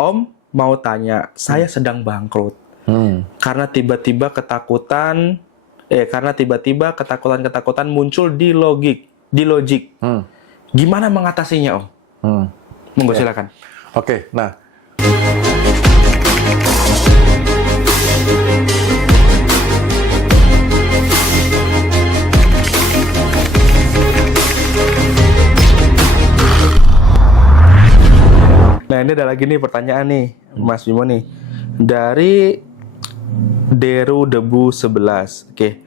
Om mau tanya, saya sedang bangkrut. Karena tiba-tiba ketakutan muncul di logic. Gimana mengatasinya, Om? Monggo silakan. Oke, nah. Nah, ini ada lagi nih pertanyaan nih, Mas Bimo nih. Dari Deru Debu 11. Oke.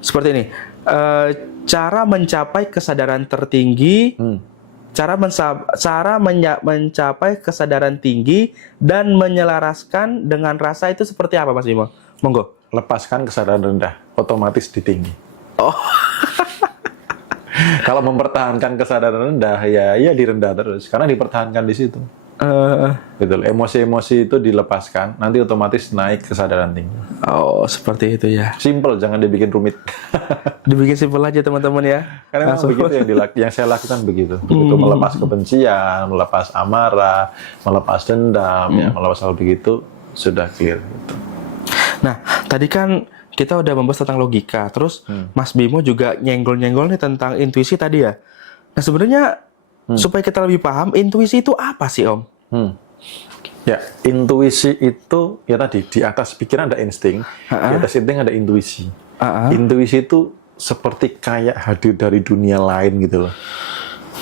Seperti ini. Cara mencapai kesadaran tertinggi, mencapai kesadaran tinggi dan menyelaraskan dengan rasa itu seperti apa, Mas Bimo? Monggo. Lepaskan kesadaran rendah, otomatis di tinggi. Oh. Kalau mempertahankan kesadaran rendah, ya di rendah terus, karena dipertahankan di situ. Betul. Emosi-emosi itu dilepaskan, nanti otomatis naik kesadaran tinggi. Oh, seperti itu ya. Simple, jangan dibikin rumit. Dibikin simple aja teman-teman ya. Karena memang begitu yang saya lakukan begitu. Itu melepas kebencian, melepas amarah, melepas dendam, ya, melepas hal begitu sudah clear. Gitu. Nah, tadi kan kita udah membahas tentang logika, terus Mas Bimo juga nyenggol-nyenggol nih tentang intuisi tadi ya. Nah, sebenarnya supaya kita lebih paham, intuisi itu apa sih, Om? Ya, intuisi itu ya tadi di atas pikiran ada insting, di atas insting ada intuisi. Intuisi itu seperti kayak hadir dari dunia lain gitu loh.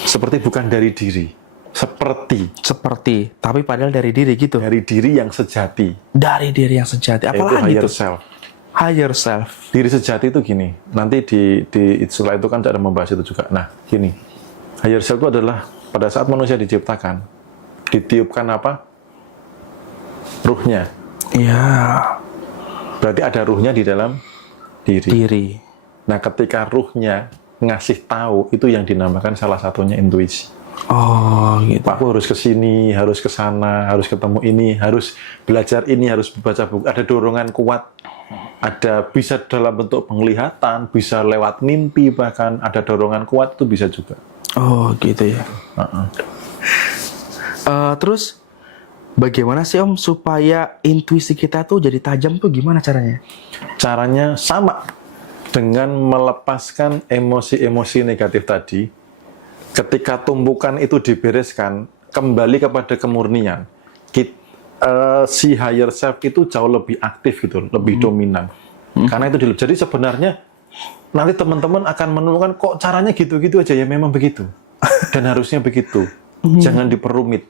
Seperti bukan dari diri. Seperti, tapi padahal dari diri gitu. Dari diri yang sejati. Dari diri yang sejati. Apalagi higher itu? Self. Higher self. Diri sejati itu gini. Nanti di istilah itu kan ada membahas itu juga. Nah, gini. Higher self itu adalah pada saat manusia diciptakan, ditiupkan apa? Ruhnya. Iya. Berarti ada ruhnya di dalam diri. Nah, ketika ruhnya ngasih tahu, itu yang dinamakan salah satunya intuisi. Oh, gitu. Aku harus ke sini, harus ke sana, harus ketemu ini, harus belajar ini, harus baca buku. Ada dorongan kuat. Ada bisa dalam bentuk penglihatan, bisa lewat mimpi, bahkan ada dorongan kuat itu bisa juga. Oh, gitu ya. Terus bagaimana sih, Om, supaya intuisi kita tuh jadi tajam tuh gimana caranya? Caranya sama dengan melepaskan emosi-emosi negatif tadi. Ketika tumpukan itu dibereskan, kembali kepada kemurnian. Si higher self itu jauh lebih aktif gitu, lebih dominan. Karena itu jadi sebenarnya nanti teman-teman akan menemukan kok caranya gitu-gitu aja, ya memang begitu. Dan harusnya begitu. Jangan diperumit.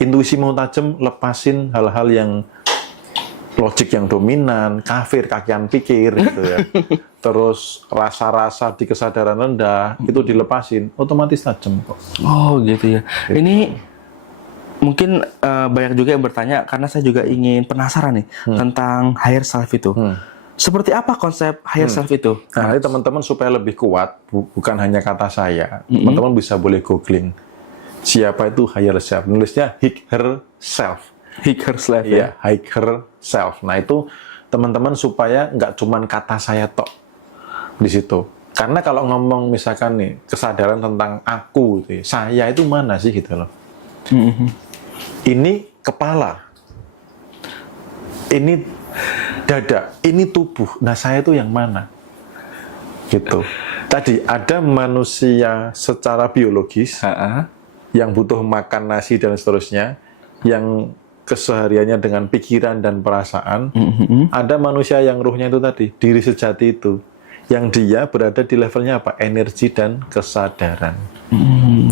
Intuisi mau tajam, lepasin hal-hal yang logik yang dominan, kafir, kakian pikir gitu ya. Terus rasa-rasa di kesadaran rendah itu dilepasin, otomatis tajam kok. Oh, gitu ya. Gitu. Ini mungkin banyak juga yang bertanya karena saya juga ingin penasaran nih tentang higher self itu. Seperti apa konsep higher self itu? Nah, jadi teman-teman supaya lebih kuat, bukan hanya kata saya, teman-teman bisa boleh googling. Siapa itu higher self? Nulisnya higher self. Higher self ya? Higher self. Nah, itu teman-teman supaya nggak cuman kata saya tok di situ. Karena kalau ngomong misalkan nih, kesadaran tentang aku, gitu, saya itu mana sih gitu loh. Ini kepala. Ini dada, ini tubuh. Nah, saya itu yang mana? Gitu. Tadi ada manusia secara biologis yang butuh makan nasi dan seterusnya, yang kesehariannya dengan pikiran dan perasaan. Ada manusia yang ruhnya itu tadi, diri sejati itu, yang dia berada di levelnya apa? Energi dan kesadaran.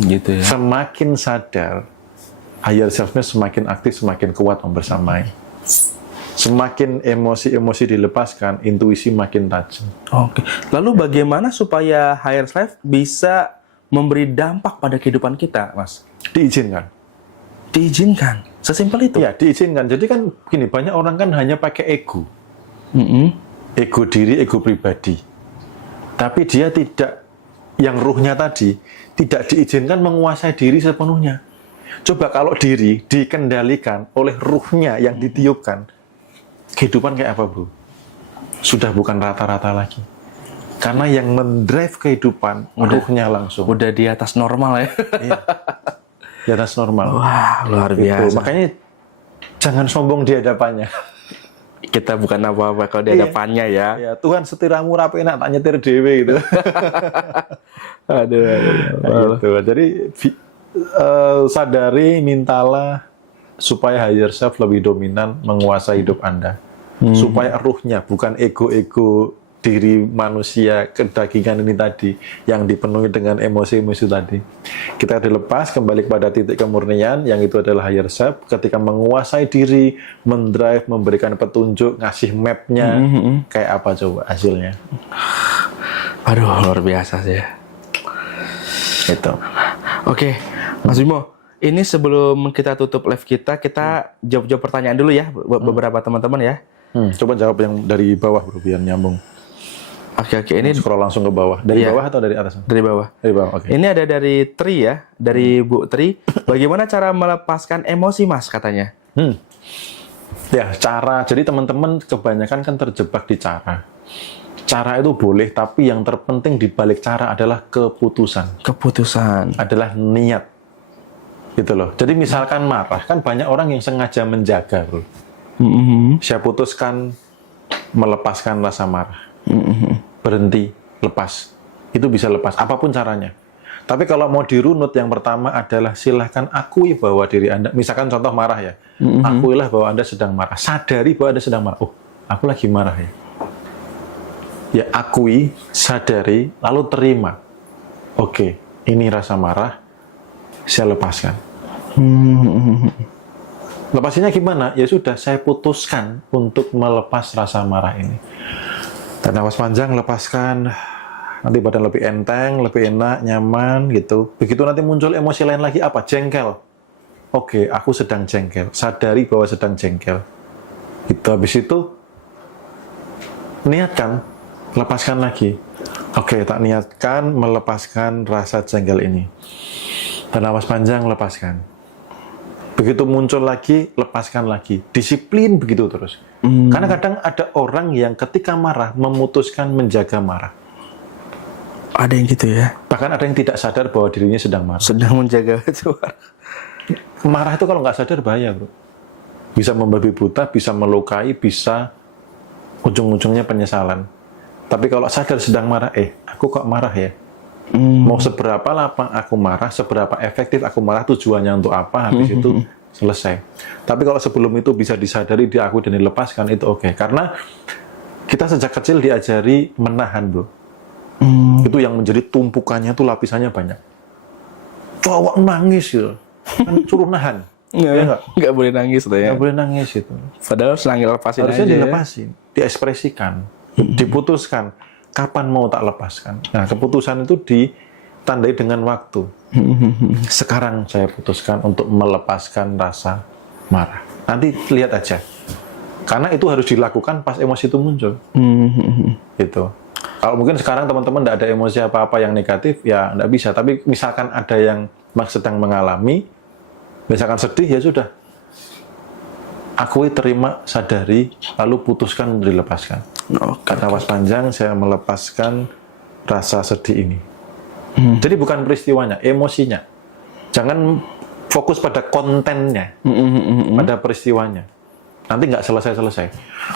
Gitu ya. Semakin sadar, higher self-nya semakin aktif, semakin kuat membersamai. Semakin emosi-emosi dilepaskan, intuisi makin tajam. Oke. Lalu bagaimana supaya higher self bisa memberi dampak pada kehidupan kita, Mas? Diizinkan. Diizinkan? Sesimpel itu? Ya, diizinkan. Jadi kan gini, banyak orang kan hanya pakai ego. Ego diri, ego pribadi. Tapi dia tidak, yang ruhnya tadi, tidak diizinkan menguasai diri sepenuhnya. Coba kalau diri dikendalikan oleh ruhnya yang ditiupkan, kehidupan kayak apa, bro? Sudah bukan rata-rata lagi. Karena yang mendrive kehidupan ruhnya langsung. Udah di atas normal ya. Iya. Di atas normal. Wah, luar biasa. Makanya jangan sombong di hadapannya. Kita bukan apa-apa kalau di Iya. hadapannya ya. Ya, Tuhan setiramu rapi enak tak nyetir dewe gitu. Aduh. Gitu. Jadi sadari, mintalah supaya higher self lebih dominan menguasai hidup Anda. Supaya ruhnya, bukan ego-ego diri manusia kedagingan ini tadi yang dipenuhi dengan emosi-emosi tadi. Kita dilepas kembali kepada titik kemurnian yang itu adalah higher self ketika menguasai diri, mendrive, memberikan petunjuk, ngasih mapnya, kayak apa coba hasilnya. Aduh, luar biasa sih. Itu. Oke, Mas Bimo, ini sebelum kita tutup live kita jawab pertanyaan dulu ya buat beberapa teman-teman ya. Coba jawab yang dari bawah bro, biar nyambung. Oke, ini Scroll langsung ke bawah. Dari Iya. bawah atau dari atas? dari bawah. Dari bawah, oke. Ini ada dari Tri ya, dari Bu Tri. Bagaimana cara melepaskan emosi, Mas, katanya? Ya, cara. Jadi teman-teman kebanyakan kan terjebak di cara. Cara itu boleh, tapi yang terpenting di balik cara adalah keputusan. Keputusan. Adalah niat. Gitu loh. Jadi misalkan marah, kan banyak orang yang sengaja menjaga, bro. Saya putuskan melepaskan rasa marah. Berhenti, lepas. Itu bisa lepas, apapun caranya. Tapi kalau mau dirunut, yang pertama adalah silahkan akui bahwa diri Anda, misalkan contoh marah ya, akuilah bahwa Anda sedang marah. Sadari bahwa Anda sedang marah. Oh, aku lagi marah ya. Ya, akui, sadari, lalu terima. Oke, ini rasa marah, saya lepaskan. Lepasinya gimana? Ya sudah, saya putuskan untuk melepas rasa marah ini. Tarik nafas panjang, lepaskan. Nanti badan lebih enteng, lebih enak, nyaman gitu. Begitu nanti muncul emosi lain lagi apa? Jengkel. Oke, aku sedang jengkel. Sadari bahwa sedang jengkel. Itu habis itu niatkan, lepaskan lagi. Oke, tak niatkan melepaskan rasa jengkel ini. Tarik nafas panjang, lepaskan. Begitu muncul lagi, lepaskan lagi. Disiplin begitu terus. Karena kadang ada orang yang ketika marah memutuskan menjaga marah. Ada yang gitu ya? Bahkan ada yang tidak sadar bahwa dirinya sedang marah. Sedang menjaga itu. Marah itu kalau nggak sadar bahaya, bro. Bisa membabi buta, bisa melukai, bisa ujung-ujungnya penyesalan. Tapi kalau sadar sedang marah, aku kok marah ya? Mau seberapa lapang aku marah, seberapa efektif aku marah, tujuannya untuk apa, habis itu selesai. Tapi kalau sebelum itu bisa disadari, diakui dan dilepaskan, itu oke. Karena kita sejak kecil diajari menahan, bro. Itu yang menjadi tumpukannya tuh lapisannya banyak. Cowok nangis gitu, kan suruh nahan. Nggak boleh nangis tuh ya. Nggak boleh nangis itu. Padahal senang lepasin Harusnya aja. dilepasin, diekspresikan, diputuskan. Kapan mau tak lepaskan? Nah, keputusan itu ditandai dengan waktu. Sekarang saya putuskan untuk melepaskan rasa marah. Nanti lihat aja. Karena itu harus dilakukan pas emosi itu muncul. Gitu. Kalau mungkin sekarang teman-teman tidak ada emosi apa-apa yang negatif, ya tidak bisa. Tapi misalkan ada yang sedang mengalami, misalkan sedih, ya sudah. Akui, terima, sadari, lalu putuskan untuk dilepaskan. Tarik nafas panjang, saya melepaskan rasa sedih ini. Jadi bukan peristiwanya, emosinya. Jangan fokus pada kontennya, pada peristiwanya. Nanti nggak selesai-selesai.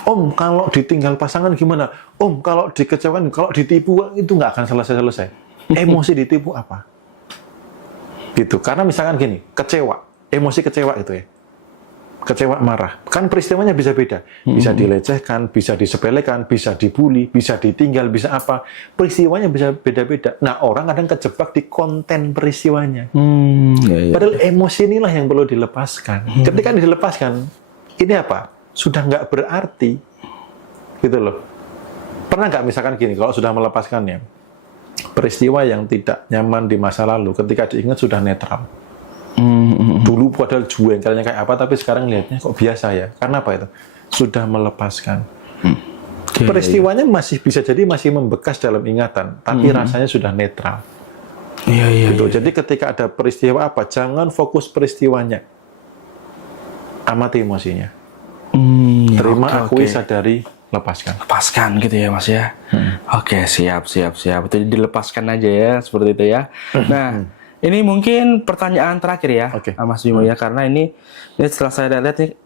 Om, kalau ditinggal pasangan gimana? Om, kalau dikecewakan, kalau ditipu, itu nggak akan selesai-selesai. Emosi ditipu apa? Gitu. Karena misalkan gini, kecewa, emosi kecewa itu ya. Kecewa, marah. Kan peristiwanya bisa beda. Bisa dilecehkan, bisa disepelekan, bisa dibully, bisa ditinggal, bisa apa. Peristiwanya bisa beda-beda. Nah, orang kadang kejebak di konten peristiwanya. Padahal emosi inilah yang perlu dilepaskan. Ketika dilepaskan, ini apa? Sudah nggak berarti. Gitu loh. Pernah nggak misalkan gini, kalau sudah melepaskannya, peristiwa yang tidak nyaman di masa lalu, ketika diingat sudah netral. Dulu padahal jengkelnya kayak apa, tapi sekarang lihatnya kok biasa ya. Karena apa itu? Sudah melepaskan. Peristiwanya masih bisa jadi masih membekas dalam ingatan, tapi rasanya sudah netral. Gitu. Jadi ketika ada peristiwa apa, jangan fokus peristiwanya. Amati emosinya. Terima, akui, sadari, lepaskan. Lepaskan gitu ya, Mas ya. Oke, siap. Itu dilepaskan aja ya, seperti itu ya. Nah, ini mungkin pertanyaan terakhir ya, Oke. Mas Bimo ya, karena ini setelah saya lihat nih,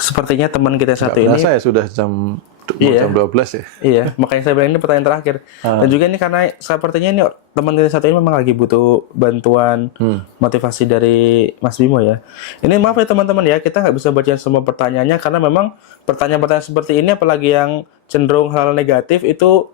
sepertinya teman kita yang Nggak satu ini. berasa ya sudah jam 12 ya. Iya, makanya saya bilang ini pertanyaan terakhir. Dan juga ini karena sepertinya ini teman kita satu ini memang lagi butuh bantuan motivasi dari Mas Bimo ya. Ini maaf ya teman-teman ya, kita nggak bisa bacain semua pertanyaannya karena memang pertanyaan-pertanyaan seperti ini apalagi yang cenderung hal negatif itu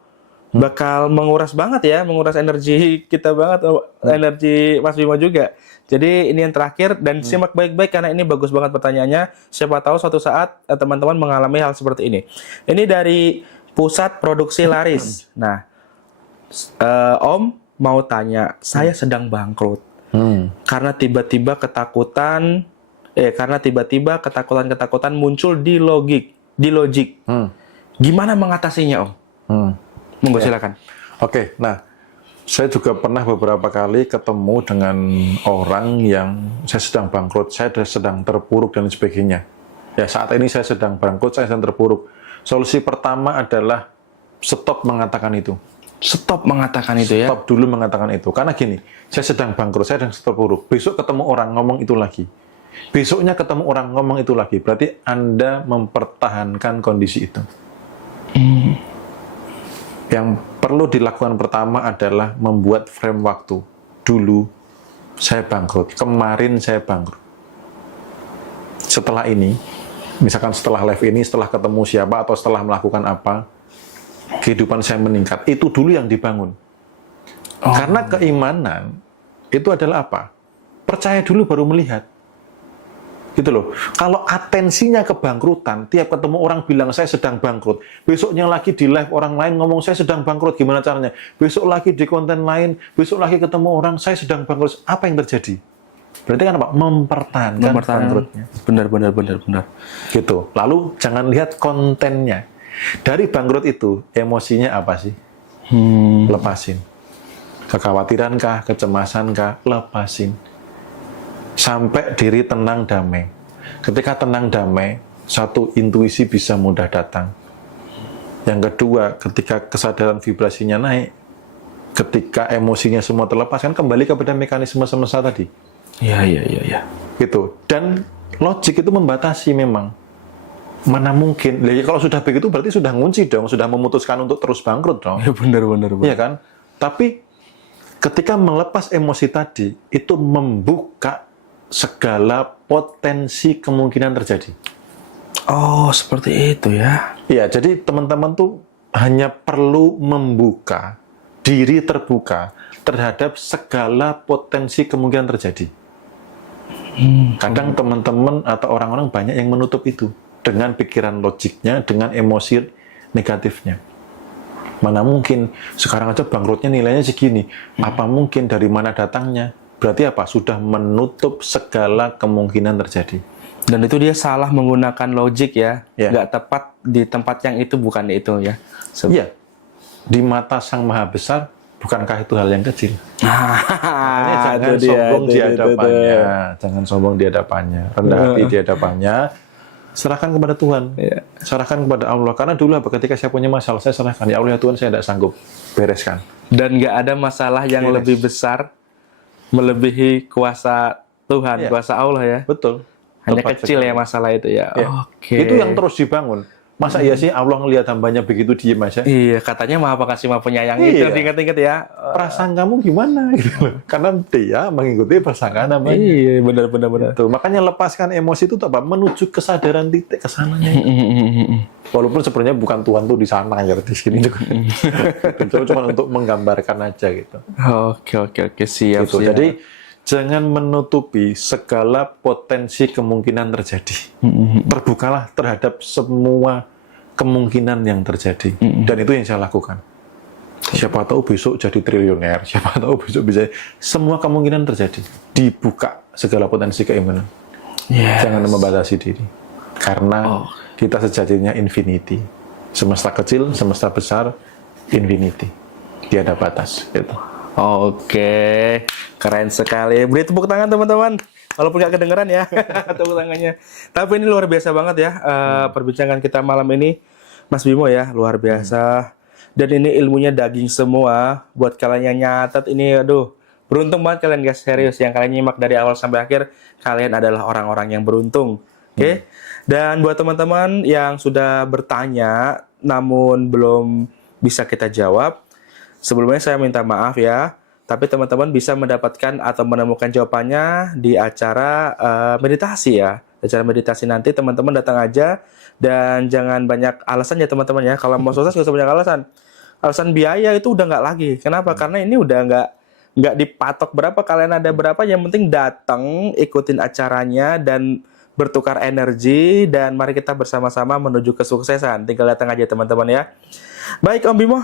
bakal menguras banget ya, menguras energi kita banget, energi Mas Bimo juga. Jadi ini yang terakhir dan simak baik-baik karena ini bagus banget pertanyaannya. Siapa tahu suatu saat teman-teman mengalami hal seperti ini. Ini dari Pusat Produksi Laris. Nah, Om mau tanya, saya sedang bangkrut karena tiba-tiba ketakutan muncul di Logic. Gimana mengatasinya, Om? Monggo silakan. Oke, nah saya juga pernah beberapa kali ketemu dengan orang yang saya sedang bangkrut, saya sedang terpuruk dan sebagainya. Ya saat ini saya sedang bangkrut, saya sedang terpuruk. Solusi pertama adalah stop mengatakan itu. Stop mengatakan itu ya. Stop dulu mengatakan itu. Karena gini, saya sedang bangkrut, saya sedang terpuruk. Besok ketemu orang ngomong itu lagi. Besoknya ketemu orang ngomong itu lagi. Berarti Anda mempertahankan kondisi itu. Yang perlu dilakukan pertama adalah membuat frame waktu. Dulu saya bangkrut, kemarin saya bangkrut. Setelah ini, misalkan setelah live ini, setelah ketemu siapa atau setelah melakukan apa, kehidupan saya meningkat. Itu dulu yang dibangun. Karena keimanan itu adalah apa? Percaya dulu baru melihat. Gitu loh. Kalau atensinya kebangkrutan, tiap ketemu orang bilang saya sedang bangkrut, besoknya lagi di live orang lain ngomong saya sedang bangkrut, gimana caranya? Besok lagi di konten lain, besok lagi ketemu orang saya sedang bangkrut, apa yang terjadi? Berarti kan apa? Mempertahankan bangkrutnya. Benar. Gitu. Lalu jangan lihat kontennya. Dari bangkrut itu, emosinya apa sih? Lepasin. Kekhawatirankah, kecemasankah? Lepasin. Sampai diri tenang damai. Ketika tenang damai, satu, intuisi bisa mudah datang. Yang kedua, ketika kesadaran vibrasinya naik, ketika emosinya semua terlepas, kan kembali kepada mekanisme semesta tadi. Iya. Gitu. Dan logik itu membatasi memang. Mana mungkin? Kalau sudah begitu berarti sudah ngunci dong, sudah memutuskan untuk terus bangkrut dong. Ya benar. Iya kan? Tapi ketika melepas emosi tadi, itu membuka segala potensi kemungkinan terjadi. Oh, seperti itu ya. Iya, jadi teman-teman tuh hanya perlu membuka, diri terbuka terhadap segala potensi kemungkinan terjadi. Kadang teman-teman atau orang-orang banyak yang menutup itu dengan pikiran logiknya, dengan emosi negatifnya. Mana mungkin, sekarang aja bangkrutnya nilainya segini. Apa mungkin, dari mana datangnya? Berarti apa? Sudah menutup segala kemungkinan terjadi. Dan itu dia salah menggunakan logik ya. Ya. Nggak tepat di tempat yang itu, bukan itu ya. Iya. Di mata Sang Maha Besar, bukankah itu hal yang kecil? Makanya jangan sombong di hadapannya. Jangan sombong di hadapannya. Rendah hati di hadapannya. Serahkan kepada Tuhan. Iya. Serahkan kepada Allah. Karena dulu apa? Ketika saya punya masalah, saya serahkan. Ya Allah, ya Tuhan, saya tidak sanggup. Bereskan. Dan nggak ada masalah yang lebih besar melebihi kuasa Tuhan, kuasa Allah ya. Betul. Hanya Tepat kecil sekali. ya masalah itu ya. Oke. Itu yang terus dibangun. Masa iya sih Allah ngelihat hambanya begitu diem aja? Iya, katanya Maha Pengasih Maha Penyayang Iya. itu diingat-ingat ya. Perasaan kamu gimana? Gitu. Karena dia mengikuti persangkaan hambanya. Iya, benar. Tuh, makanya lepaskan emosi itu apa? Menuju kesadaran titik kesananya. Walaupun sebenarnya bukan Tuhan tuh di sana ya, di sini juga. Cuma untuk menggambarkan aja gitu. Oke, siap. Gitu. Jadi jangan menutupi segala potensi kemungkinan terjadi. Terbukalah terhadap semua kemungkinan yang terjadi. Dan itu yang saya lakukan. Siapa tahu besok jadi triliuner, siapa tahu besok bisa. Semua kemungkinan terjadi. Dibuka segala potensi keimanan. Jangan membatasi diri. Karena kita sejatinya infinity. Semesta kecil, semesta besar, infinity. Tiada batas. Gitu. Oke, keren sekali. Beri tepuk tangan teman-teman. Walaupun nggak kedengeran ya tepuk tangannya. Tapi ini luar biasa banget ya perbincangan kita malam ini, Mas Bimo ya, luar biasa. Dan ini ilmunya daging semua. Buat kalian yang nyatet ini, aduh, beruntung banget kalian guys, serius. Yang kalian nyimak dari awal sampai akhir, kalian adalah orang-orang yang beruntung. Oke. Dan buat teman-teman yang sudah bertanya namun belum bisa kita jawab, sebelumnya saya minta maaf ya. Tapi teman-teman bisa mendapatkan atau menemukan jawabannya di acara meditasi ya. Acara meditasi nanti teman-teman datang aja dan jangan banyak alasan ya teman-teman ya. Kalau mau sukses nggak usah banyak alasan. Alasan biaya itu udah nggak lagi. Kenapa? Karena ini udah nggak dipatok berapa, kalian ada berapa, yang penting datang, ikutin acaranya dan bertukar energi, dan mari kita bersama-sama menuju kesuksesan. Tinggal datang aja teman-teman ya. Baik Om Bimo,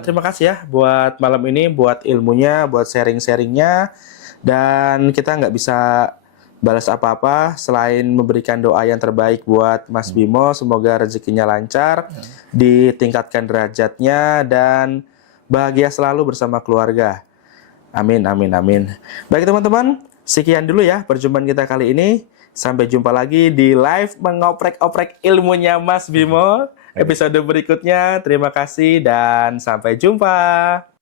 terima kasih ya buat malam ini, buat ilmunya, buat sharing-sharingnya. Dan kita nggak bisa balas apa-apa selain memberikan doa yang terbaik buat Mas Bimo. Semoga rezekinya lancar, ditingkatkan derajatnya, dan bahagia selalu bersama keluarga. Amin, amin, amin. Baik teman-teman, sekian dulu ya perjumpaan kita kali ini. Sampai jumpa lagi di live mengoprek-oprek ilmunya Mas Bimo. Episode berikutnya, terima kasih dan sampai jumpa.